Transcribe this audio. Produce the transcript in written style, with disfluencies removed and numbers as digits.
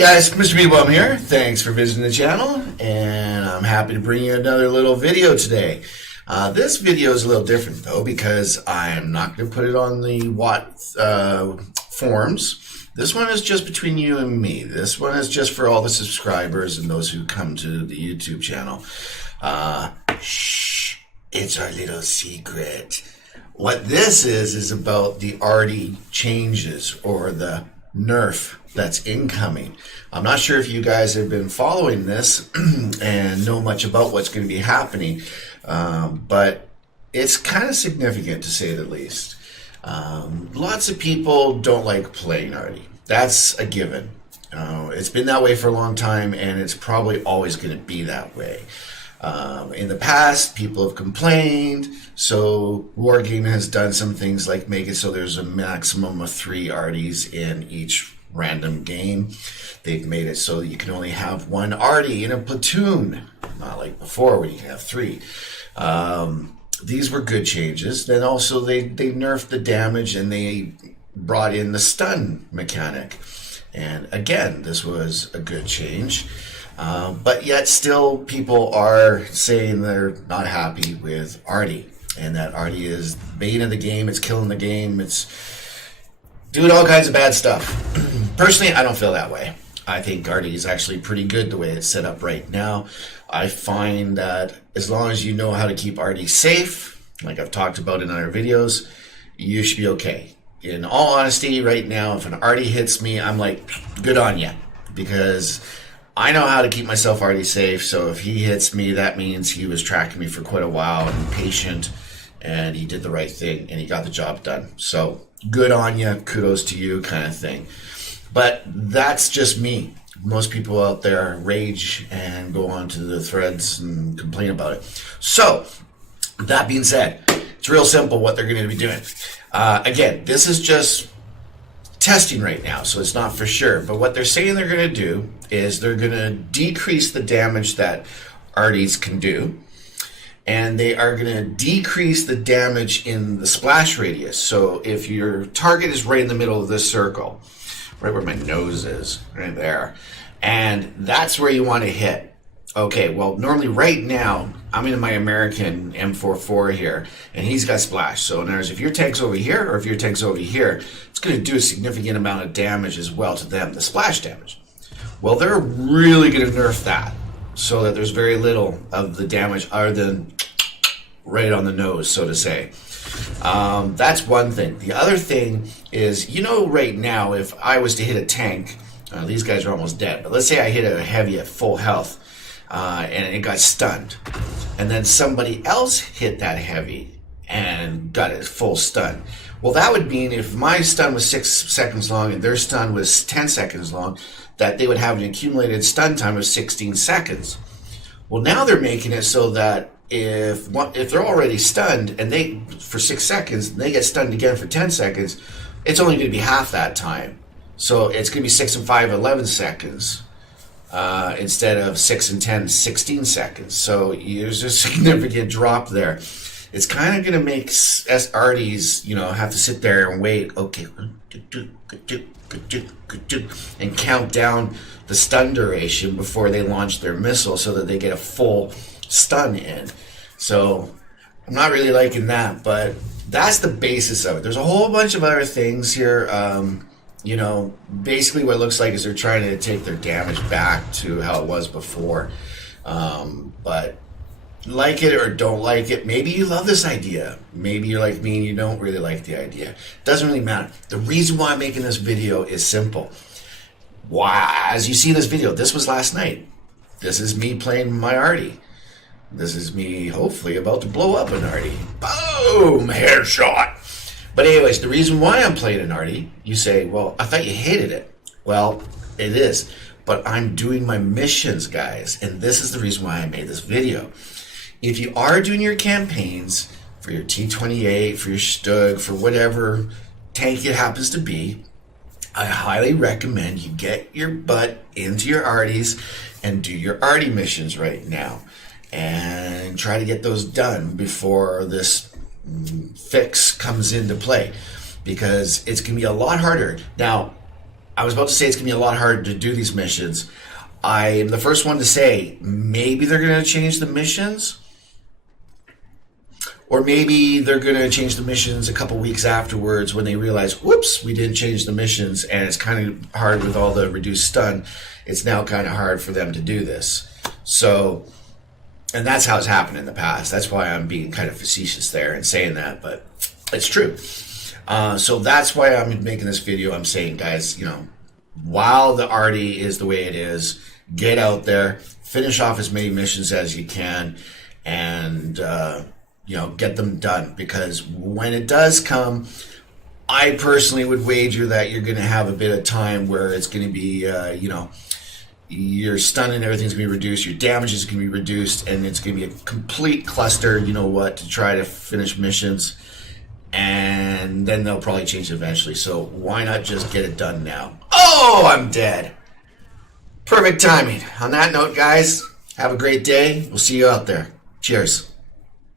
Hey guys, Mr.BeetleBum here. Thanks for visiting the channel, and I'm happy to bring you another little video today. This video is a little different though because I'm not going to put it on the forums. This one is just between you and me. This one is just for all the subscribers and those who come to the YouTube channel. Shh, it's our little secret. What this is about the Arty changes or the nerf that's incoming. I'm not sure if you guys have been following this and know much about what's going to be happening, but it's kind of significant to say the least. Lots of people don't like playing Arty. That's a given. It's been that way for a long time, and it's probably always going to be that way. In the past, people have complained, so Wargaming has done some things like make it so there's a maximum of 3 Artys in each random game. They've made it so that you can only have 1 Arty in a platoon, not like before where you can have 3. These were good changes. Then also they nerfed the damage and they brought in the stun mechanic. And again, this was a good change. But yet still people are saying they're not happy with Arty, and that Arty is the bane of the game, it's killing the game, it's doing all kinds of bad stuff. Personally, I don't feel that way. I think Arty is actually pretty good the way it's set up right now. I find that as long as you know how to keep Arty safe, like I've talked about in other videos, you should be okay. In all honesty, right now, if an Arty hits me, I'm like, good on ya, because I know how to keep myself Arty safe, so if he hits me, that means he was tracking me for quite a while and patient, and he did the right thing, and he got the job done. So, good on you, kudos to you, kind of thing. But that's just me. Most people out there rage and go onto the threads and complain about it. So, that being said, it's real simple what they're going to be doing. Again, this is just testing right now, so it's not for sure. But what they're saying they're going to do is they're going to decrease the damage that Artys can do, and they are going to decrease the damage in the splash radius. So if your target is right in the middle of this circle, right where my nose is, right there, and that's where you want to hit. Okay, well, normally right now, I'm in my American M44 here, and he's got splash. So in other words, if your tank's over here, or if your tank's over here, it's going to do a significant amount of damage as well to them, the splash damage. Well, they're really going to nerf that, so that there's very little of the damage other than right on the nose, so to say. That's one thing. The other thing is, you know, right now, if I was to hit a tank, these guys are almost dead, but let's say I hit a heavy at full health, and it got stunned, and then somebody else hit that heavy and got a full stun. Well, that would mean if my stun was 6 seconds long and their stun was 10 seconds long, that they would have an accumulated stun time of 16 seconds. Well, now they're making it so that if they're already stunned and they for 6 seconds, and they get stunned again for 10 seconds, it's only going to be half that time. So it's going to be 6 and 5, 11 seconds. Instead of 6 and 10, 16 seconds. So there's a significant drop there. It's kind of going to make Artys, have to sit there and wait. Okay, and count down the stun duration before they launch their missile so that they get a full stun in. So I'm not really liking that, but that's the basis of it. There's a whole bunch of other things here. Basically what it looks like is they're trying to take their damage back to how it was before. But like it or don't like it, maybe you love this idea. Maybe you're like me and you don't really like the idea. Doesn't really matter. The reason why I'm making this video is simple. Why, as you see this video, this was last night. This is me playing my Arty. This is me hopefully about to blow up an Arty. Boom! Headshot! But anyways, the reason why I'm playing an Arty, you say, well, I thought you hated it. Well, it is. But I'm doing my missions, guys. And this is the reason why I made this video. If you are doing your campaigns for your T-28, for your Stug, for whatever tank it happens to be, I highly recommend you get your butt into your Artys and do your Arty missions right now. And try to get those done before this fix comes into play, because it's going to be a lot harder. Now, I was about to say it's going to be a lot harder to do these missions. I am the first one to say maybe they're going to change the missions, or maybe they're going to change the missions a couple weeks afterwards when they realize, whoops, we didn't change the missions, and it's kind of hard with all the reduced stun. It's now kind of hard for them to do this. So, and that's how it's happened in the past. That's why I'm being kind of facetious there and saying that, but it's true. So that's why I'm making this video. I'm saying, guys, you know, while the Arty is the way it is, get out there, finish off as many missions as you can, and you know, get them done. Because when it does come, I personally would wager that you're going to have a bit of time where it's going to be, you know, your stun and everything's going to be reduced, your damage is going to be reduced, and it's going to be a complete cluster, you know what, to try to finish missions. And then they'll probably change eventually. So why not just get it done now? Oh, I'm dead. Perfect timing. On that note, guys, have a great day. We'll see you out there. Cheers.